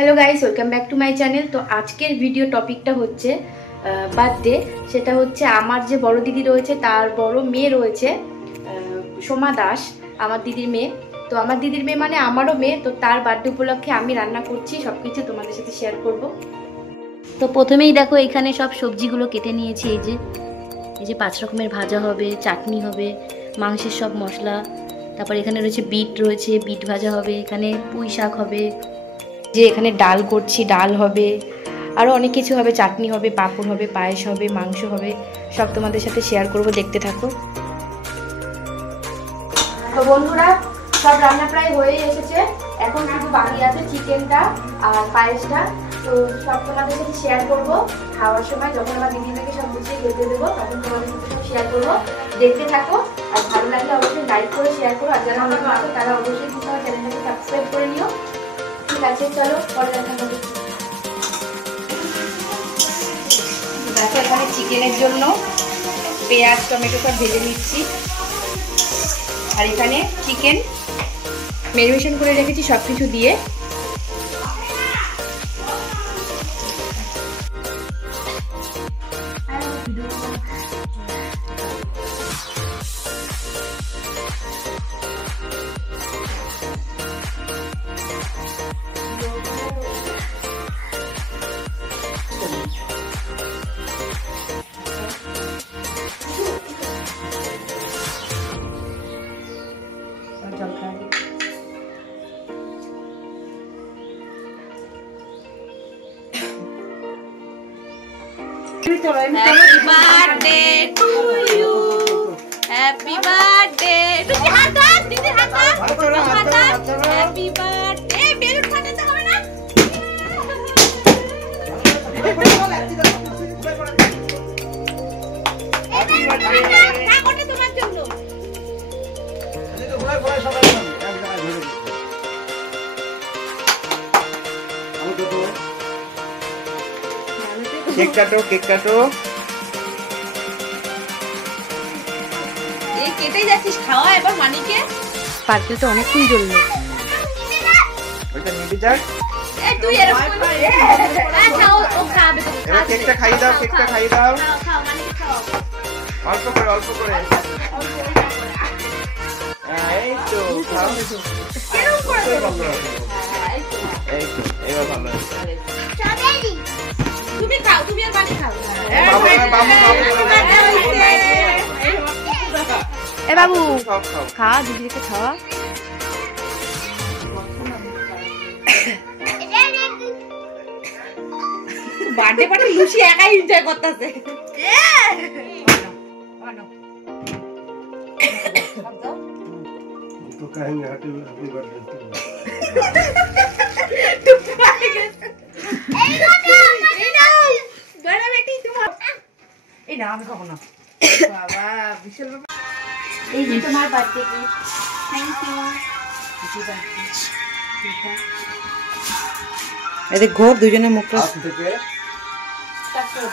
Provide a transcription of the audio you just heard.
Hello guys, welcome back to my channel. তো আজকের video টপিকটা হচ্ছে বার্থডে। সেটা হচ্ছে আমার যে বড় দিদি রয়েছে তার বড় মেয়ে রয়েছে, সোমা দাস, আমার দিদির মেয়ে। তো আমার দিদির মেয়ে মানে আমারও মেয়ে। তো তার বার্থডে উপলক্ষে আমি রান্না করছি, সব কিছু তোমাদের সাথে শেয়ার করব। তো প্রথমেই দেখো এখানে সব সবজিগুলো কেটে নিয়েছি। এই যে 5 রকমের ভাজা হবে, চাটনি হবে, মাংসের সব মশলা, তারপর এখানে রয়েছে বিট ভাজা হবে, এখানে পুঁই শাক হবে, যে এখানে ডাল করছি, ডাল হবে, আরও অনেক কিছু হবে, চাটনি হবে, পাঁপড় হবে, পায়েস হবে, মাংস হবে, সব তোমাদের সাথে শেয়ার করব, দেখতে থাকো। তো বন্ধুরা, সব রান্না প্রায় হয়ে এসেছে, এখন শুধু বাকি আছে চিকেনটা আর পায়েসটা। তো সব তোমাদের সাথে শেয়ার করব খাওয়ার সময়, যখন আমার দিদিমাকে সব গুছিয়ে খেতে দেবো তখন তোমাদের সাথে সব শেয়ার করবো, দেখতে থাকো। আর ভালো লাগলে অবশ্যই লাইক করে শেয়ার করো, আর যারা আমার আছে তারা অবশ্যই আমার চ্যানেলটাকে সাবস্ক্রাইব করে নিও। ঠিক আছে, চলো পরে দেখা হবে। দেখো এখানে চিকেনের জন্য পেঁয়াজ টমেটো সব ভেজে নিচ্ছি, আর এখানে চিকেন ম্যারিনেশন করে রেখেছি সব কিছু দিয়ে। Happy birthday to you. Happy birthday. Didi hatat, Didi hatat. Happy birthday. Belun ফাটাতে হবে না? Happy birthday. না কোটা তোমার জন্য। কেক কাটো এই কেটেই যাচ্ছিস, খাওয়া এবার মানিকে। পার্কেলটা অনেকক্ষণ জ্বললো। ওইটা নিবি যাক। এই তুই এরকম করে খাও, ও খাবে তো। এবার কেকটা খাইয়ে দাও, খাও মানিকে খাও। অল্প করে এই তো খাও। এরকম করে এই তো এবার ভালো আছে। তুমি খাও, তুমি আর মানি খাও। এ বাবু সব খাও। খাওয়া, দিদিকে খাওয়া। বার্থডে পার্টি লুচি একাই এনজয় করতেছে। तो कहेंगे हैप्पी बर्थडे এই যে তোমার বার্থডে গিফট। Thank you. এদের ঘোর দুজনে মুখটা हाथ থেকে তারপরে